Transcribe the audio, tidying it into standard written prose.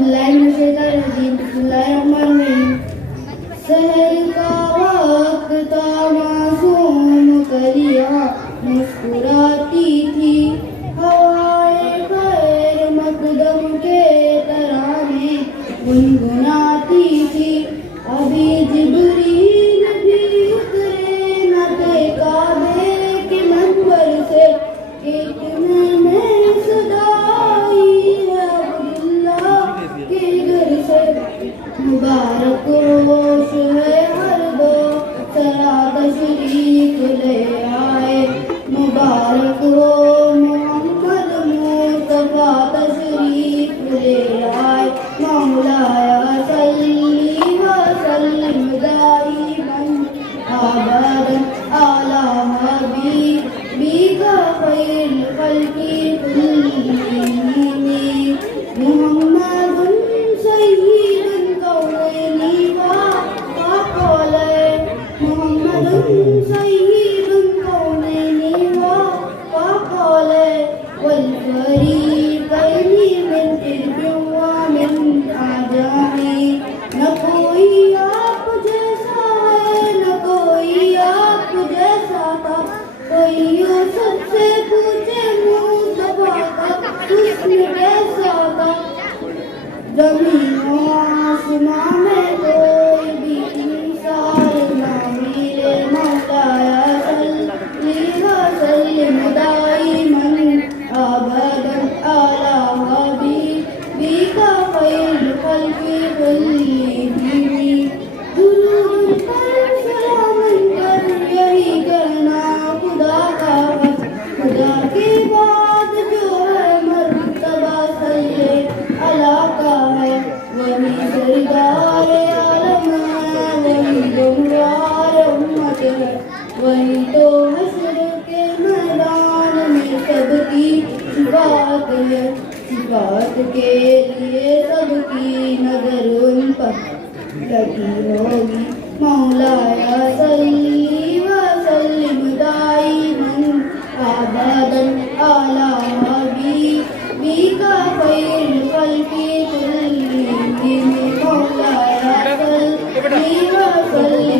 बिस्मिल्लाहिर्रहमानिर्रहीम। सहर का वक्त था, मासूम कलियां मुस्कुराती थी, हवाएं खैर मकदम के तराने गुनगुनाती थी। अभी जिब्रील भी उतरे न थे काबे के मंबर से, इतने में सदा आई है अब्दुल्लाह के घर से। मुबारक रोश है हर दो सरा तशरीफ ले आए, मुबारक हो मोहम्मद मुस्तफा तशरीफ ले आए। मौलाया सल्ली व सल्लिम दाइमन अबदन अला हबीबिका खैरिल खल्क़ि कुल्लिहिम। मुहम्मदुन सय्यिदुल कौनैनि व सकलैनि, मुहम्मदुन सय्यिदुल कौनैनि व सकलैनि वल फरीक़ैनि मिन इर्बिन व मिन अजमी। न कोई आप जैसा है, न कोई आप जैसा था, कोई यूसुफ से पूछे मुस्तफा का हुस्न कैसा था। ज़मीन व आसमां में कोई भी मिसाल न मिले, मौलाया सल्ली व सल्लिम दाइमन अबदन अला हबीबिका खैरिल खल्क़ि कुल्लिहिम। दुरूद पर सलाम कर यही कहना खुदा का है, खुदा के बाद जो है मर्तबा सल्ले अला का है। वही सरदार आलम है, वही गुमरार उम्मत है, वही तो हश्र के मैदान में सबकी शिफात है। शिफात के लिए सबकी नजर उन पर लगी होगी। मौलाया सल्ली व सल्लिम दाइमन अबदन अला हबीबिका खैरिल खल्क़ि कुल्लिहिम। मौलाया सल्ली व सल्लिम